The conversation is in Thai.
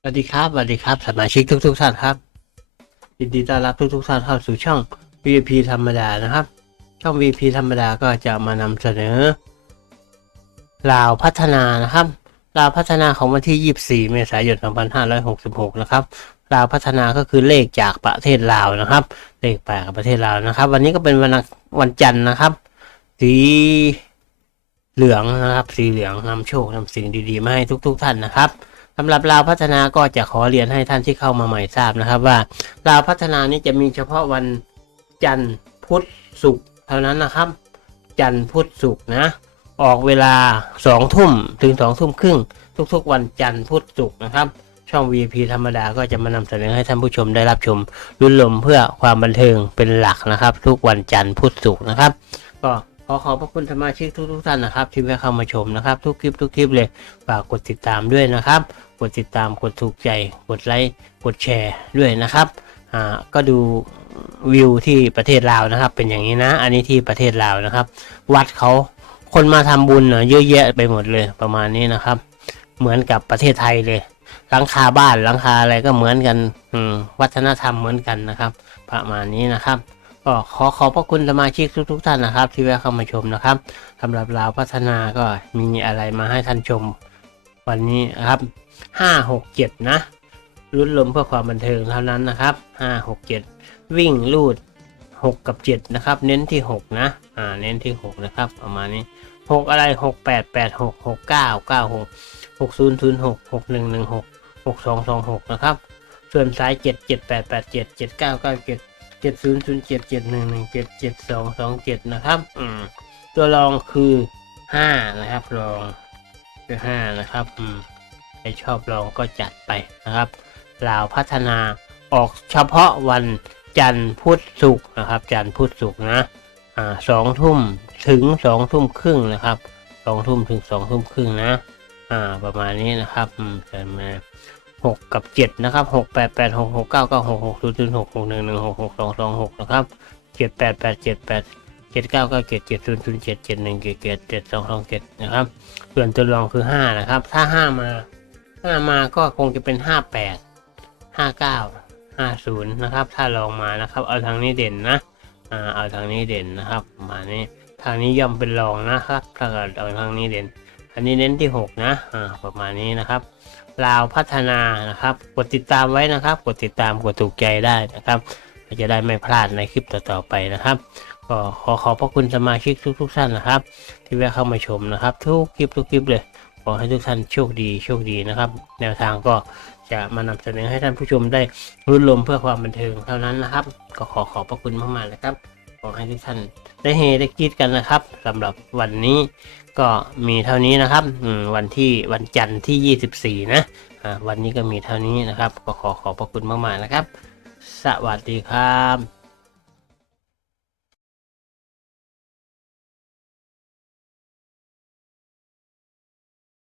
สวัสดีครับสวัสดีครับสมาชิกทุกทุกๆท่านครับยินดีต้อนรับทุกทุกๆท่านเข้าสู่ช่อง VIP ธรรมดานะครับ ช่อง VIP ธรรมดาก็จะมานำเสนอลาวพัฒนานะครับลาวพัฒนาของวันที่ 24 เมษายน 2566 นะครับลาวพัฒนาก็คือเลขจากประเทศลาวนะครับ เลขแปลกประเทศลาวนะครับ วันนี้ก็เป็นวันวันจันทร์นะครับ สีเหลืองนะครับ สีเหลืองนำโชคนำสิ่งดีๆมาให้ทุก ๆ ท่านนะครับ สำหรับลาวพัฒนาก็จะขอเรียนให้ท่านที่เข้ามาใหม่ทราบนะครับ ว่าลาวพัฒนานี้จะมีเฉพาะวันจันทร์พุธศุกร์เท่านั้นนะครับ จันทร์พุธศุกร์นะ ออกเวลาสองทุ่มถึงสองทุ่มครึ่งทุกๆ วันจันทร์พุธศุกร์นะครับ ช่อง VP ธรรมดาก็จะมานำเสนอให้ท่านผู้ชมได้รับชมรุ่นลมเพื่อความบันเทิงเป็นหลักนะครับ ทุกวันจันทร์พุธศุกร์นะครับ ก็ ขอขอบพระคุณสมาชิกทุกๆท่านนะครับ ที่แวะเข้ามาชมนะครับ ทุกคลิปทุกคลิปเลยฝากกดติดตามด้วยนะครับ กดติดตามกดถูกใจกดไลค์กดแชร์ด้วยนะครับอ่าก็ดูวิวที่ประเทศลาวนะครับ เป็นอย่างนี้นะ อันนี้ที่ประเทศลาวนะครับ วัดเขาคนมาทำบุญเนาะเยอะแยะไปหมดเลยประมาณนี้นะครับ เหมือนกับประเทศไทยเลยหลังคาบ้านหลังคาอะไรก็เหมือนกัน อืมวัฒนธรรมเหมือนกันนะครับ ประมาณนี้นะครับ ก็ขอขอบพระคุณสมาชิกทุกๆท่านนะครับ ที่แวะเข้ามาชมนะครับสำหรับลาวพัฒนาก็มีอะไรมาให้ท่านชมวันนี้นะครับห้าหกเจ็ดนะลุ้นลมเพื่อความบันเทิงเท่านั้นนะครับห้าหกเจ็ดวิ่งลูดหกกับเจ็ดนะครับ เน้นที่หกนะอ่าเน้นที่หกนะครับประมาณนี้หกอะไรหกแปดแปดหกหกเก้าเก้าหกหกศูนย์ศูนย์หกหกหนึ่งหนึ่งหกหกสองสองหกนะครับส่วนซ้ายเจ็ดเจ็ดแปดแปดเจ็ดเจ็ดเก้าเก้าเจ็ด เจ็ดศูนย์ศูนย์เจ็ดเจ็ดหนึ่งหนึ่งเจ็ดเจ็ดสองสองเจ็ดนะครับ อืม ตัวรองคือห้านะครับ รองคือห้านะครับ อืมใครชอบลองก็จัดไปนะครับลาวพัฒนาออกเฉพาะวันจันทร์พุธศุกร์นะครับ จันทร์พุธศุกร์นะ อ่าสองทุ่มถึงสองทุ่มครึ่งนะครับสองทุ่มถึงสองทุ่มครึ่งนะ อ่า ประมาณนี้นะครับ อืมเกิดมา หกกับเจ็ดนะครับหกแปดแปดหกหกเก้าเก้าหกหกศูนย์ศูนย์หกหกหนึ่งหนึ่งหกหกสองสองหกนะครับเจ็ดแปดแปดเจ็ดแปดเจ็ดเก้าเก้าเจ็ดเจ็ดศูนย์ศูนย์เจ็ดเจ็ดหนึ่งเจ็ดเจ็ดเจ็ดสองสองเจ็ดนะครับ ส่วนตัวรองคือห้านะครับ ถ้าห้ามาห้ามาก็คงจะเป็นห้าแปดห้าเก้าห้าศูนย์นะครับ ถ้าลองมานะครับ เอาทางนี้เด่นนะ อ่า เอาทางนี้เด่นนะครับ มานี้ทางนี้ย่อมเป็นรองนะครับ ถ้าเกิดเอาทางนี้เด่น อันนี้เน้นที่หกนะอ่าประมาณนี้นะครับลาวพัฒนานะครับ กดติดตามไว้นะครับ กดติดตามกดถูกใจได้นะครับจะได้ไม่พลาดในคลิปต่อๆไปนะครับ ก็ขอขอบพระคุณสมาชิกทุก ๆ ท่านนะครับ ที่แวะเข้ามาชมนะครับ ทุกคลิปทุกคลิปเลยขอให้ทุกท่านโชคดีโชคดีนะครับ แนวทางก็จะมานำเสนอให้ท่านผู้ชมได้รุ่นลมเพื่อความบันเทิงเท่านั้นนะครับ ก็ขอขอบพระคุณมากๆนะครับ ขอให้ทุกท่านได้เฮได้คิดกันนะครับสำหรับวันนี้ก็มีเท่านี้นะครับวันที่วันจันทร์ที่ 24 นะอ่าวันนี้ก็มีเท่านี้นะครับ ก็ขอขอบพระคุณมากๆนะครับ สวัสดีครับ